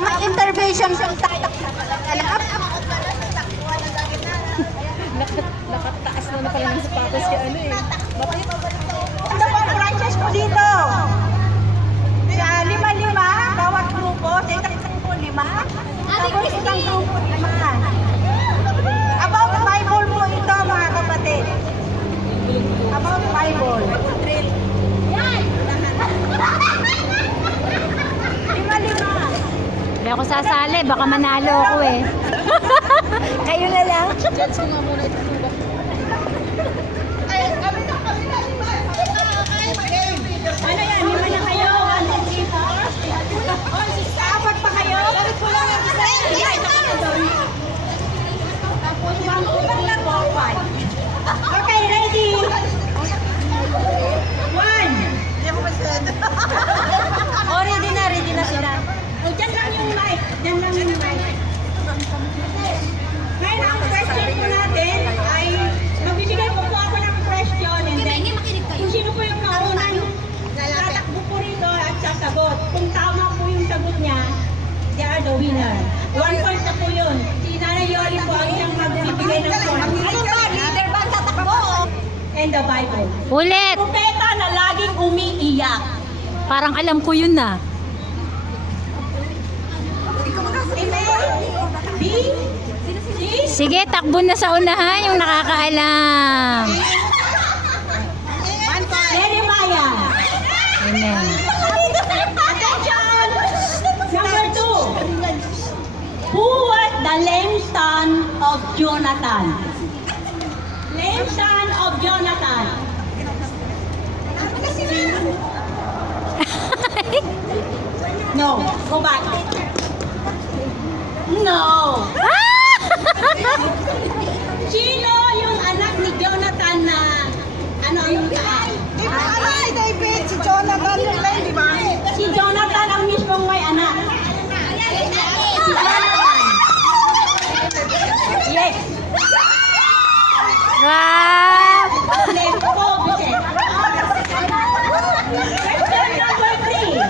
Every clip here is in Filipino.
may intervention sa tatak. Nakataas na pala ng sapatos si ano eh. Ano po ang franchise ko dito? Lima-lima, bawat grupo, sa isang grupo lima. Tapos isang grupo lima. About Bible po ito mga kapatid. About Bible. Lima-lima. Hindi ako sasali, baka manalo ako eh. Kayo na lang. Judge ko nga muna ito. Ano yan? Lima na kayo? 1, 2, 3, 4. Apat pa kayo? Kulang ang isa. Tapos 1, 2, 3, 4, 5. Okay, ready? 1. Oh, ready na sila. O, dyan lang yung mic. Dyan lang yung mic. Ngayon, ang question po natin ay magbibigay po ako ng question and then kung sino po yung naunang tatakbo po rito at sasagot. Kung tama po yung sagot niya, they are the winner. 1 point na po yun. Si Nanay Yoli po ang siyang magbibigay ng point. Ano ba? Leader ba ang tatakbo? And the Bible. Ulit! Propeta na laging umiiyak. Parang alam ko yun na. B, C, Sige, takbo na sa unahan yung nakakaalam. Jeremiah. Amen. Attention! Number 2. Who was the lame son of Jonathan? Lame son of Jonathan. No. Go back. No. Sino yung anak ni Jonathan na ano yung Ay, David! Si Jonathan yung lang, di ba? Si Jonathan ang mismong may anak. Si Jonathan. Yes. Wow! Let's go, Bishop. Question number 3.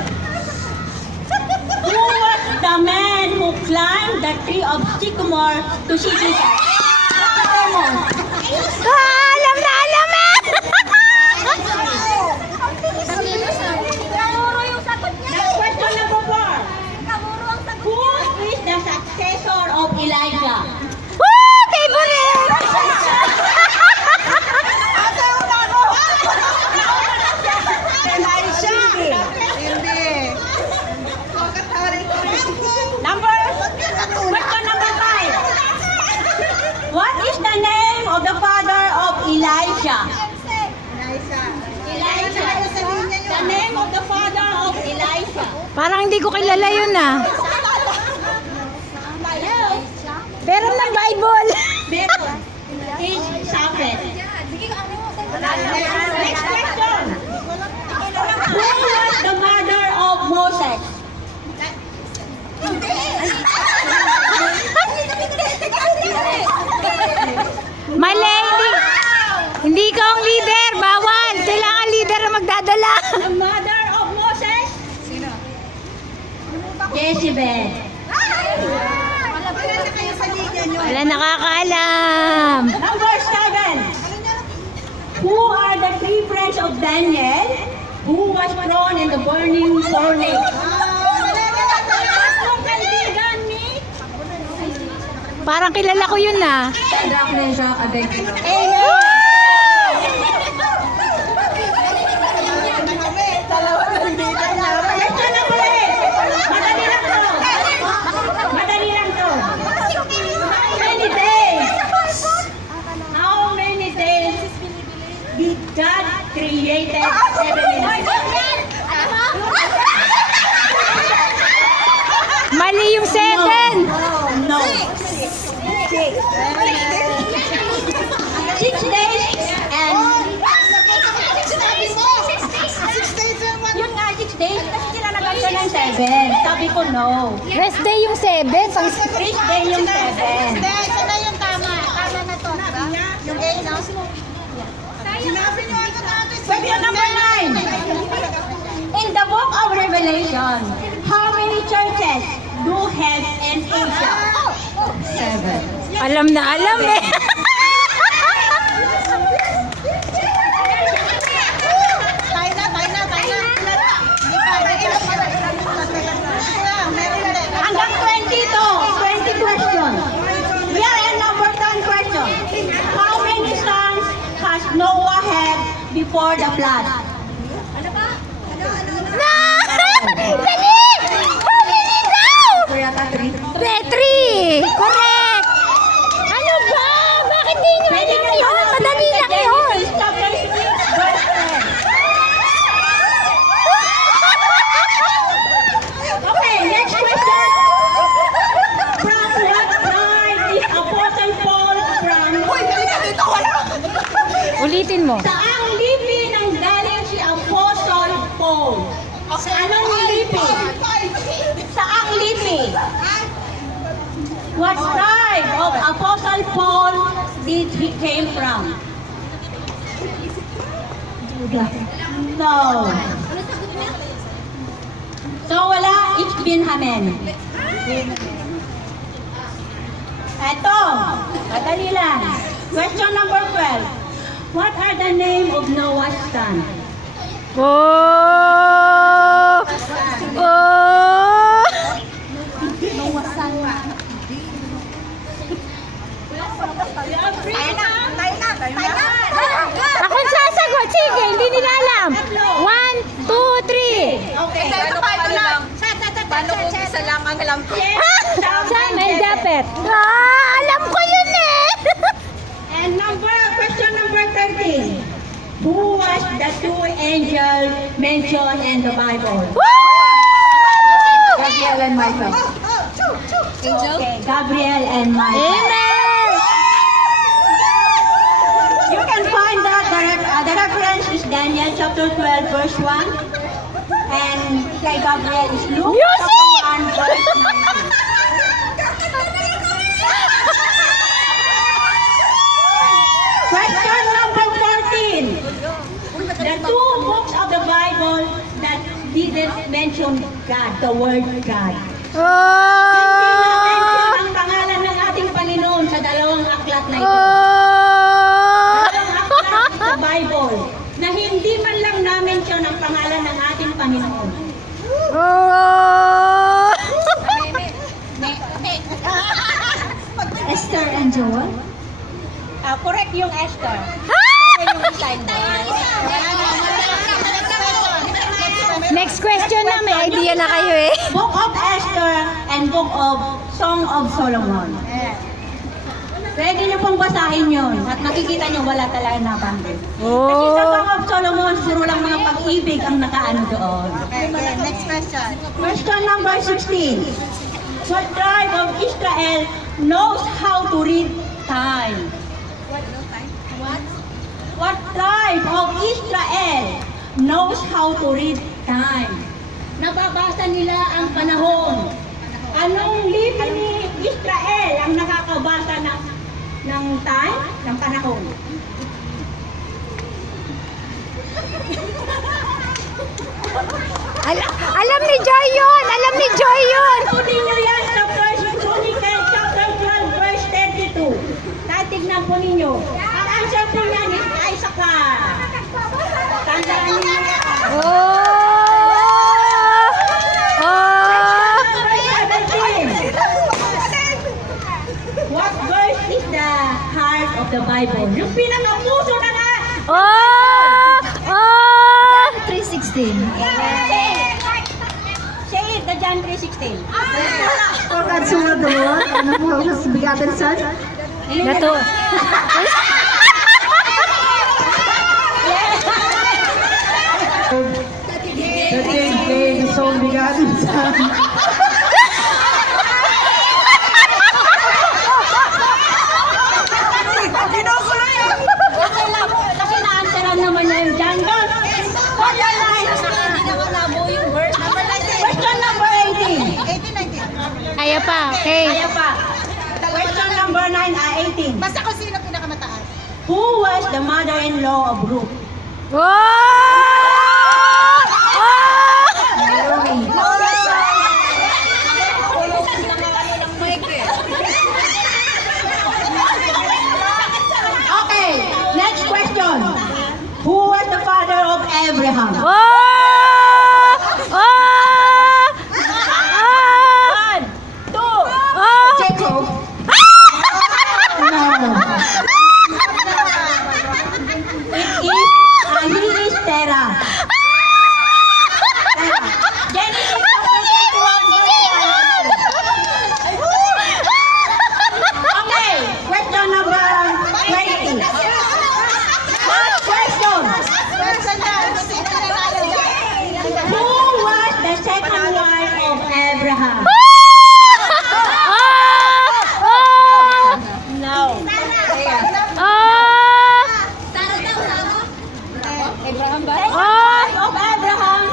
Who was the man who climbed the tree of sycamore to see Jesus? Ah, alam na eh! Question number 4. Who is the successor of Elijah? Woo! Favorite! Question number 5. What is the name of the father of Elijah? Elijah. The name of the father of Elijah. Parang hindi ko kilala yun ah. Pero ng Bible. Meron. Is Shaphat. Next question. Who was the mother of Moses? Mali! Hindi ka ang leader. Bawal! Kailangan leader ang magdadala. The mother of Moses? Sino? Jezebel. Wala nakakaalam. Number 7. Who are the 3 friends of Daniel who was thrown in the burning furnace? Tatlong kaibigan ni Parang kilala ko yun ah. Shadrach, Meshach, Abednego. Amen. Question number 8. Madali lang to. Madali lang to. How many days did God created 7 minutes? Mali yung 7. No. 6. 6 days and yun nga, 6 days kasi sinalagay ko ng 7. Sabi ko no. Rest day yung 7. Pang Rest day yung 7. Ito na yung tama. Tama na to, diba? Yung A, no? Sinabi niyo ako natin. Question number 9. In the book of Revelation, how many churches do Alam na alam eh. Tayo na. Hindi pa. Ilan pa? Meron ulit. Hanggang 20 questions. We are in number 10 question. How many sons has Noah had before the flood? Na! Dali! How many daw? Three! Correct! Ano ba? Bakit di nyo alam yun? Madali lang yun! Stop raising your voice. Okay, next question. From what tribe is Apostle Paul from? Ulitin mo. Saang lipi nang galing si Apostle Paul? Sa anong lipi? Saang lipi? What tribe of Apostle Paul did he came from? No. So wala, it's Benjamin. Eto, madali lang. Question number 12. What are the name of Noah's son? Oh! Oh! Ako ang sasagot. Sige, hindi nila alam. 1, 2, 3. Okay. Ito lang. Paano kung isa lang ang alam ko? Sam and Japet. Alam ko yun eh. And question number 13. Who was the two angels mentioned in the Bible? Gabriel and Michael. Okay, Gabriel and Michael. Amen. You can find that the reference is Daniel chapter 12 verse 1. And kay Gabriel is Luke Music! chapter 1 verse 19. Question number 14. The two books of the Bible that didn't mention God, the word God. Hindi na-mention Oh! ang pangalan ng ating Panginoon sa dalawang aklat na ito. Oh! Dalawang aklat sa Bible na hindi man lang na-mention ang pangalan ng ating Panginoon. Oh! Esther and Joel? Correct yung Esther. Next question na, may idea na kayo eh. Book of Esther and Book of Song of Solomon. Pwede niyo pong basahin yun at makikita niyo wala talaga nabanggit. Kasi sa Oh! Song of Solomon, puro lang mga pag-ibig ang nakaano doon. Okay, next question. Question number 16. What tribe of Israel knows how to read time? What tribe of Israel knows how to read time? Nababasa nila ang panahon. Anong lipi ni Israel ang nakakabasa ng time, ng panahon? Alam ni Joy yun! Alam ni Joy yun! Tunin nyo yan sa 1 Chronicles chapter 12 verse 32. Tatignan po ninyo. Ang answer po niyan is Issachar. Tandaan niyo yan. Oh! Oh! Verse 17. What verse is the heart of the Bible? Yung pinakapuso na nga. Oh! Oh! 3:16. Say it, the John 3:16. For God so loved the world, and of His begotten Son. Nato. That gave His own begotten Son. Kasi na-answeran naman niya yung John. Question number 18. Kaya pa, okay. Kaya pa. Question number 18. Basta kung sino pinakamataas. Who was the mother-in-law of Ruth? Oh! Oh! Abraham. Oh! Oh! Oh! 1, 2, Oh! Jacob. No. He is Terah. Genesis chapter 21, verse 1. Okay, question number 20. Last question. Who was the second wife of Abraham? No. Wife of Abraham?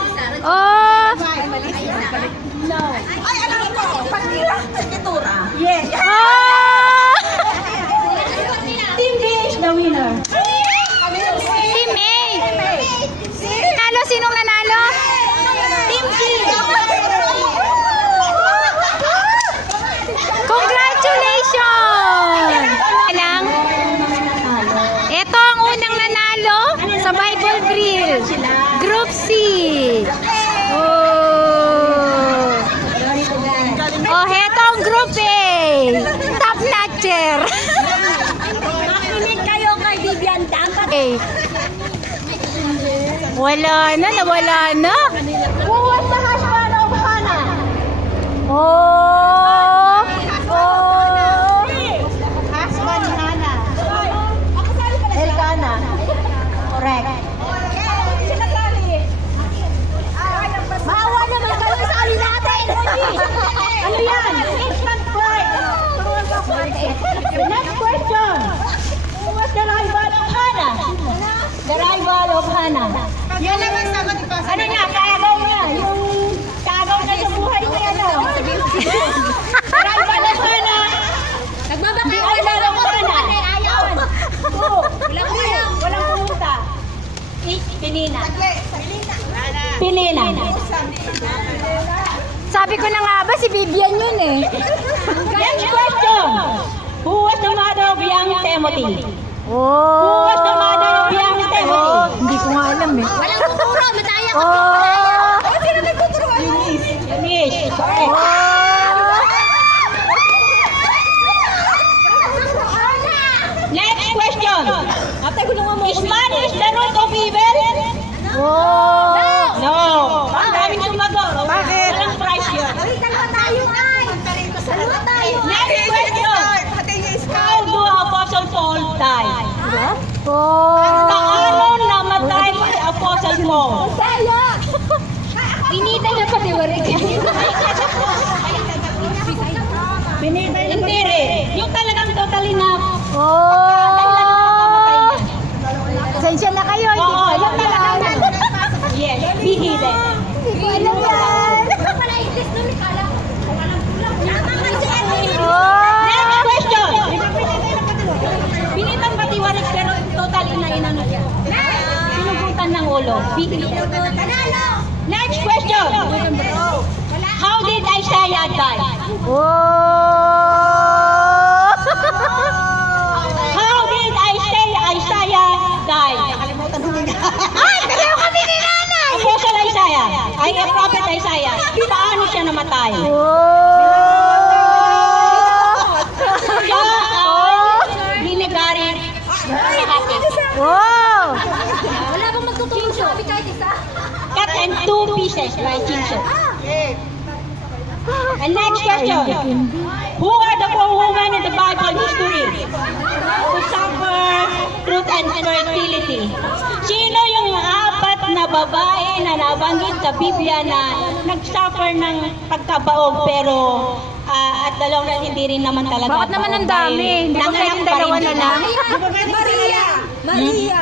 No. Ay, alam ko. Pagkira. Keturah. Yes. Team B is the winner. Team A. Nanalo? Sinong nanalo? Team C. Congratulations! Lang. Ito ang unang nanalo sa Bible Grill. Group C. Oh. Oh, heto ang Group A. Top notcher. Makinig kayo kay Vivian dapat. Okay. Wala na, nawala na. Who was the husband of Hannah? Oh! Oh! Husband Hannah. Elkanah. Correct. Sinasali. Maawa naman kayo, isali natin. Ano yan? Instant flight. Next question. Who was the rival of Hannah? The rival of Hannah. Yan lang ang sagot ko. Ano nga, kagaw nga. Yung kagaw na sa buhay niya, ano? Rival of Hannah. Di ay walang Hannah. Two. Walang pumunta. Pinina. Pinina. Sabi ko na nga ba, si Vivian yun eh. Next question. Who was the mother of young Timothy? Who Oh! was the mother of young Timothy? Hindi ko nga alam eh. Walang tuturo. Madaya ka. Oh! Sino nagtuturuan? Eunice. Correct. Oh! Next question. Is money the root of evil? Oh! No. Ang daming sumagot. Bakit? Walang prize yun. Dalawa tayo ay. Dalawa tayo. Next question. Pati niya is How do Apostle Paul die? Oh! Paano namatay si Apostle Paul? Pinitay na paliwarig. Pinitay na hindi rin. Yung talagang totally na Oh! Sensya na kayo, hindi ko Oo, alam yung talagang yan. yes, bihide. Hindi ko alam yan. Pala English nun. Kala ko. Next question. Pinitang patiwarik pero totally na inano siya. Pinugutan ng ulo. Bihide. Next question. How did Isaiah die? Oh! How did Isaiah die? Ay, dalawa kami ni nanay! Apostle Isaiah. Ay, prophet Isaiah. Paano siya namatay? Siya ay binigari sa hati. Wow! Wala bang magtuturo sa kami kahit isa? Cut in 2 pieces by Jesus. And next question. Who are the 4 women in the Bible history who suffer truth and fertility? Sino yung 4 na babae na nabanggit sa Biblia na nag-suffer ng pagkabaog pero at dalawang na hindi rin naman talaga. Bakit naman ang dami? Hindi ba pwedeng dalawa na lang? Maria. Maria.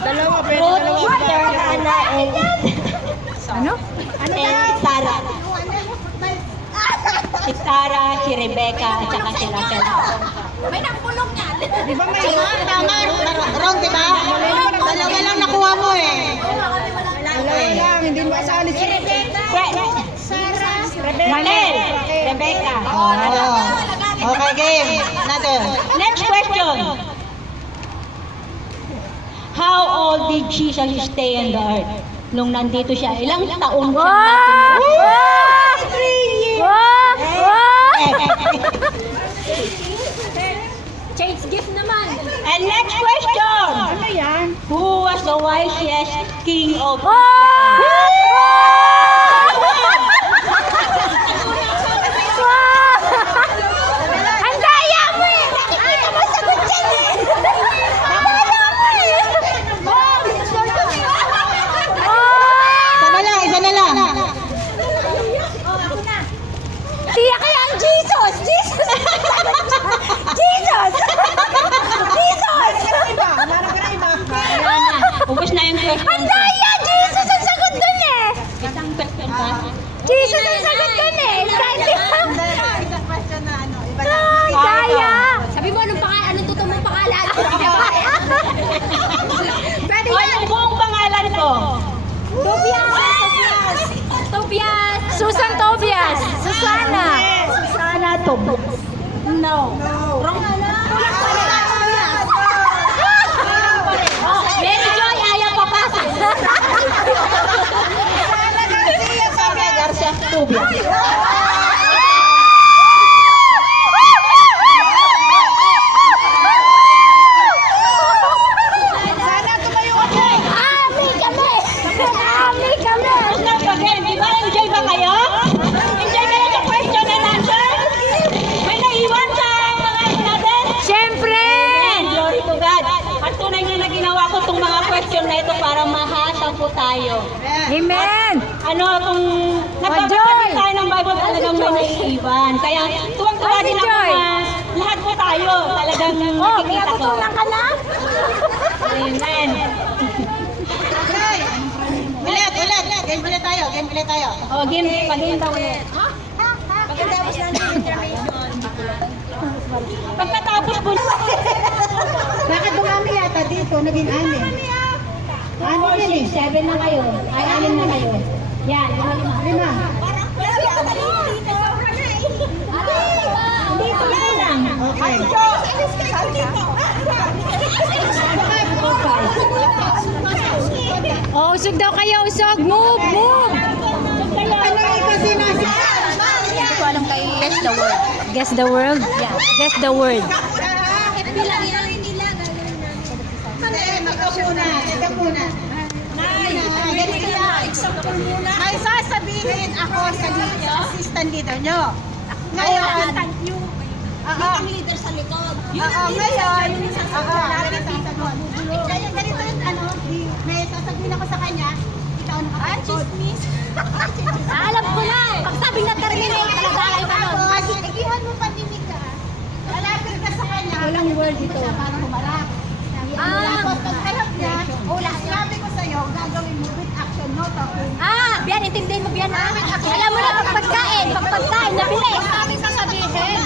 Ruth, Esther, Hannah, and Ano? Sarah. Si Sarah, si Rebecca, at saka si Rachel. May nakulong yan. Di ba may... Tama. Wrong, di ba? Dalawa lang nakuha mo eh. Dalawa lang, hindi mo asali si... Manel, Rebecca. Okay, game. Another. Next question. how old did Jesus stay on the earth? Nung nandito siya, ilang taon siya Wow! natin? Wow! Wow! Change gift naman. And next question. Ano yan? Who was the wisest king of Wow! Ang daya mo eh! Nakikita mo sagot dyan eh! Ang daya mo eh! Isa na lang. Tiya kaya ang Jesus! Jesus! Jesus! Jesus! Ubus na yung question. Ang daya! Jesus ang sagot dun eh! Isang question pa. Jesus ang sagot dun eh! Hindi Isang question na ano. Iba na. Ang daya! Sabi mo, anong totoo mong pangalan? Pwede Ay, ang buong pangalan ko. Tobias! Tobias! Susan Tobias! Susana! Susana Tobias. No. Wrong na na! Mary Joy, ayaw papasok. Susana Garcia Tobias. Sana tumayo ako. Ami kami! Ami kami! Start again. Di ba? Enjoy ba kayo? Enjoy kayo sa question and answer? May naiwan sa mga natin? Siyempre! Amen. Glory to God. At tunay na ginawa ko itong mga question na ito para mahasa po tayo. Amen! Ano, kung nagbabasa Joy! din tayo ng Bible, talagang may naiiwan. Kaya tuwang-tuwa Ate din ako Joy! na lahat po tayo talagang Oh, nakikita ko. pinatutunan ka na? Amen. Okay. Ulit. Game ulit tayo. O, pag-game daw ulit. Pagkatapos na ng intermission. Pagkatapos po, Bakit dumami yata dito? Naging 6. 4, 6, 7 na kayo. Ay, 6 na kayo. Yan, 5. dito lang. Okay. Oh, usog daw kayo, usog! Move! Move! Ano kasi nasa? Hindi ko alam kay Guess the Word. Guess the word? Yeah. Guess the word. Bilang yan nila. Teka muna. Ganito yan. Example muna. May sasabihin ako sa assistant leader nyo. Ngayon, Ang leader sa likod. ngayon, ganito yung ano, may sasabihin ako sa kanya, ikaw nakapagod. Alam ko na. Pag sabing na terminate, talaga ka nun. Igihan mo pandinig ka. Lalapit ka sa kanya. Walang word dito. Para humarap. Tapos pagharap niya, sinabi ko sa'yo, gagawin mo with action, no talking. Biyan, intindihin mo biyan ha. Alam mo na, pag pagkain, nabilis. Sabi sasabihin.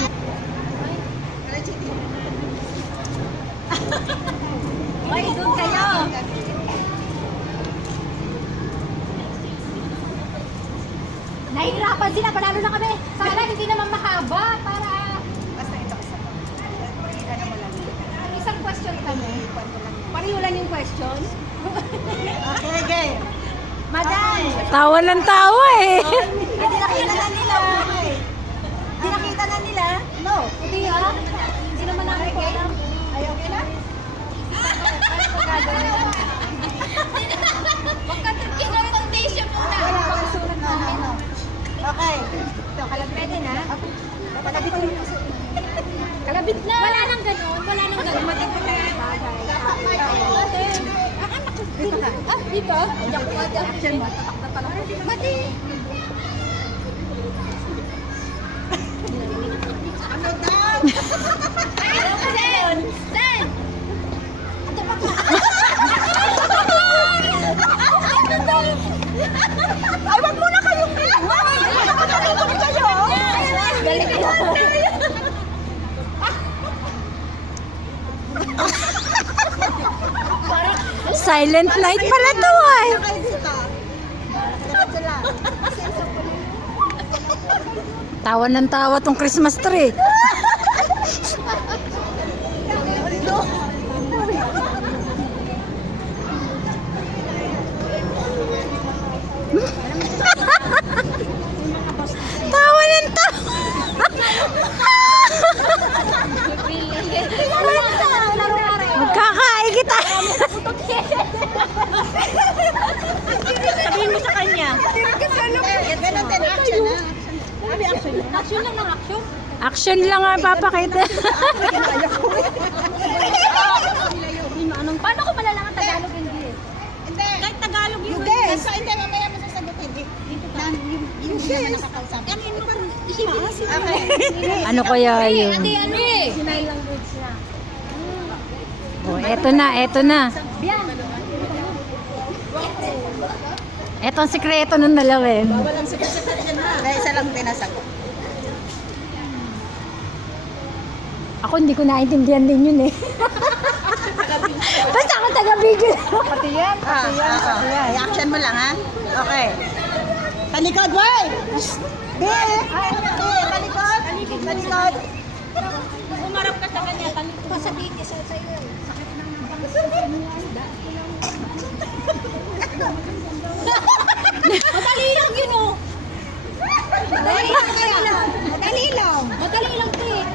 May doon kayo. Nahihirapan sila, panalo na kami. Sana hindi naman mahaba para Basta ito, isang question kami. Pareho lang yung question. Okay, game. Madam, Tawa ng tawa eh. hindi nakita na nila. Hindi nakita na nila. No. Hindi ha? Hindi naman namin po alam. Ay, okay na? Magka-trip ka foundation muna. No. Okay. Ito, kalabit na. Kalabit na. Kalabit na. Wala nang ganun. Wala nang ganun. Dito ka. Dito? Action mo. Mati. Ano daw? Sen! Sen! Ito pa ka. Ay, wag muna kayong nakakatuloy kayo. Galing kayo. Silent night pala to ay. Kayo dito. Dapat sila. Tawa ng tawa tong Christmas tree. Action lang ng action. Action lang ang papakita. Paano ko malalaman Tagalog hindi eh? Hindi. Kahit Tagalog yun. You guess. Hindi, mamaya mo sasagutin. Yung naman nakakausap. Kanino pa isipin? Okay. Ano kaya yun? Ano eh? Sinay language na. Oh, eto na, eto na. Biyan. Eto ang sikreto ng dalawin. Walang sikreto dyan na. Dahil isa lang tinasagot. Ako hindi ko naintindihan din yun eh. Basta ako taga-video. Pati yan. Reaction mo lang, ha? Okay. Talikod, boy! Be! Talikod! Talikod! Umarap ka sa kanya, talikod. Pasabihin niya sa iyo. Madali lang yun oh. Madali lang kaya. Madali lang. Madali lang to eh.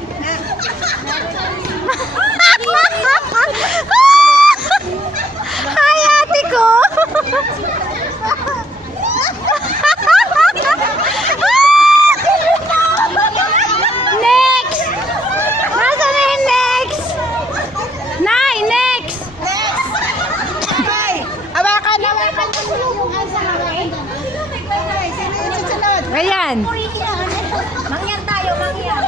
Hi, ate ko! Next! Nasaan na yung next? Nay, next! Okay. Hawakan mo yung asa. Okay, sino yung susunod? Ayan. Mangyan tayo, mangyan.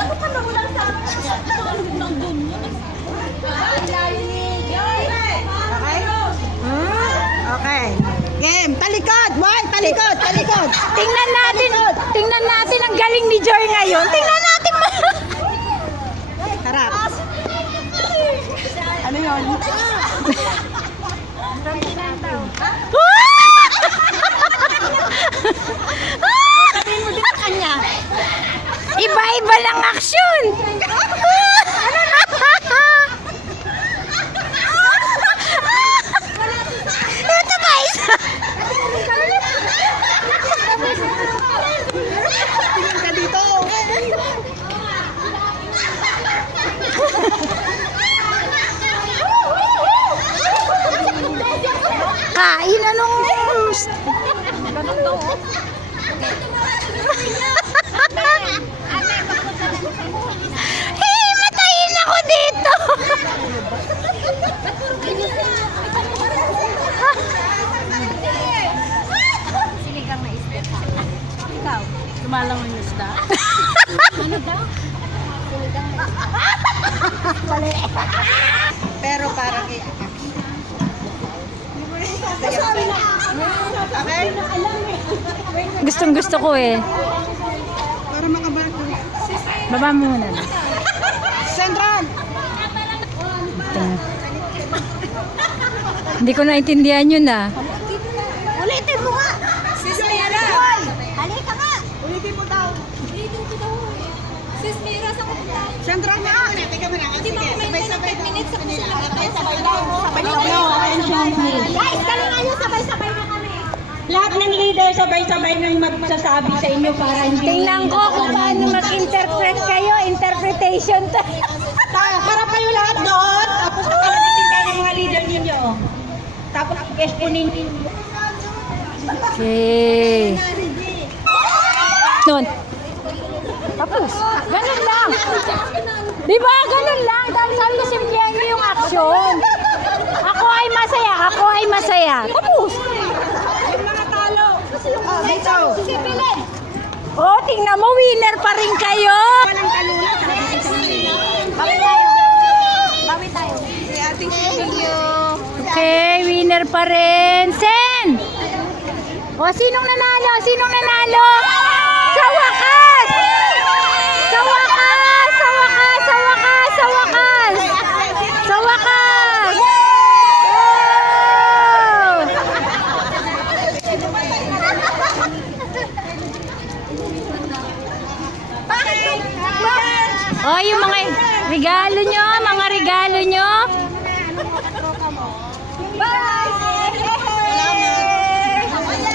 Okay? Okay. Game. Talikod, boy! Talikod! Talikod! Tingnan natin ang galing ni Joy ngayon. Tingnan natin. Harap. Ano yun? Iba-iba lang aksyon. Ito pa isa. Tingin ka dito. Kain anong... Matayin ako dito. Sinigang na isda. Ikaw, lumalang ng isda. Ano daw? Sinigang na isda. Pero parang okay? Gustong gusto ko eh. Para makabago. Baba mo muna. Sandran! Hindi ko naintindihan yun ah. Ulitin mo nga! Sis Mira! Halika nga! Ulitin mo daw. Ulitin ko daw eh. Sis Mira, sa kupunta? Sandran na! Teka mo na. Hindi ba kumain ng 5 minutes sa kanila? Sabay lang. Guys, dali nga yun, sabay-sabay na kami. Lahat ng leader sabay-sabay nang magsasabi sa inyo para hindi... Tingnan ko kung paano mag-interpret kayo. Interpretation to. Harap kayo lahat doon. Tapos nakalabitin kayo ng mga leader ninyo. Tapos i-questionin ninyo. Okay. Nun. Tapos. Ganun lang. Di ba? Ganun lang. Dahil sabi ko simplihan nyo yung action. Ako ay masaya. Ako ay masaya. Tapos. Yung mga talo. Dito. Oh, tingnan mo. Winner pa rin kayo. Walang talunan. Bawi tayo. Bawi tayo. Thank you. Okay, winner pa rin. Sen! O, sinong nanalo? Sinong nanalo? Sa wakas! Sa wakas! Sa wakas! Sa wakas! Sa wakas! Sa wakas! Oh, yung mga regalo nyo, mga regalo nyo.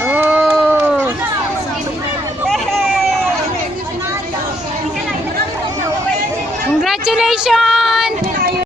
Oh. Congratulations!